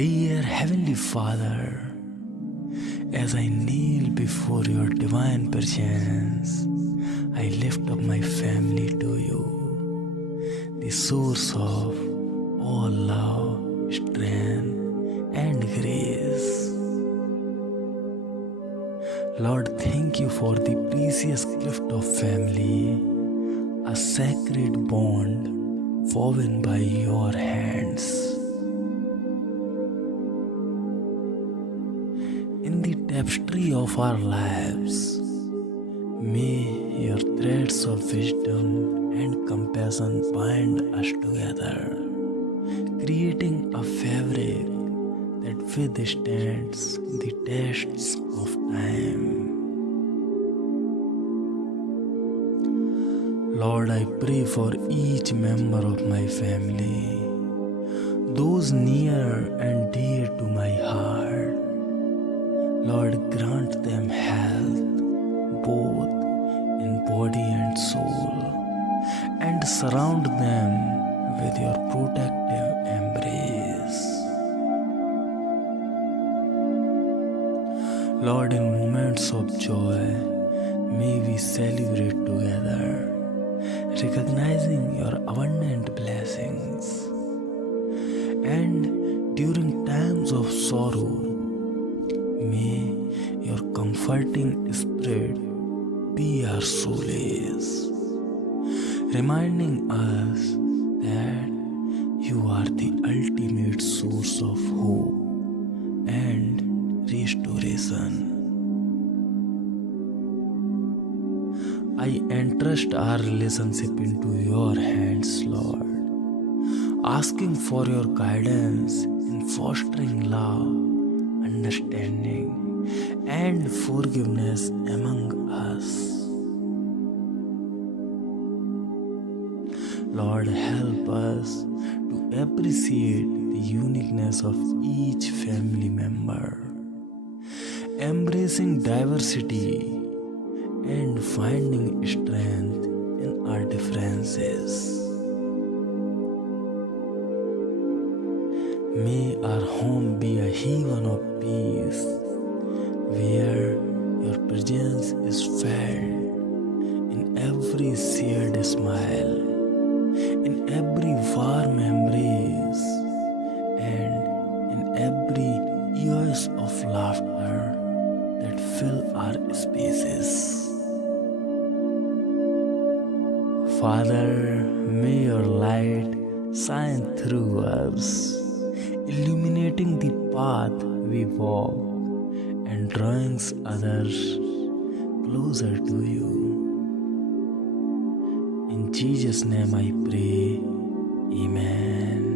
Dear Heavenly Father, as I kneel before your divine presence, I lift up my family to you, the source of all love, strength, and grace. Lord, thank you for the precious gift of family, a sacred bond woven by your hands. In the tapestry of our lives, may your threads of wisdom and compassion bind us together, creating a fabric that withstands the tests of time. Lord, I pray for each member of my family, those near and dear to my heart. Lord, grant them health, both in body and soul, and surround them with your protective embrace. Lord, in moments of joy, may we celebrate together, recognizing your abundant blessings. And during times of sorrow, may your comforting spirit be our solace, reminding us that you are the ultimate source of hope and restoration. I entrust our relationship into your hands, Lord, asking for your guidance in fostering love, understanding, and forgiveness among us. Lord, help us to appreciate the uniqueness of each family member, embracing diversity and finding strength in our differences. May our home be a haven of peace, where your presence is felt in every shared smile, in every warm embrace, and in every years of laughter that fill our spaces. Father, may your light shine through us, illuminating the path we walk and drawing others closer to you. In Jesus' name I pray, Amen.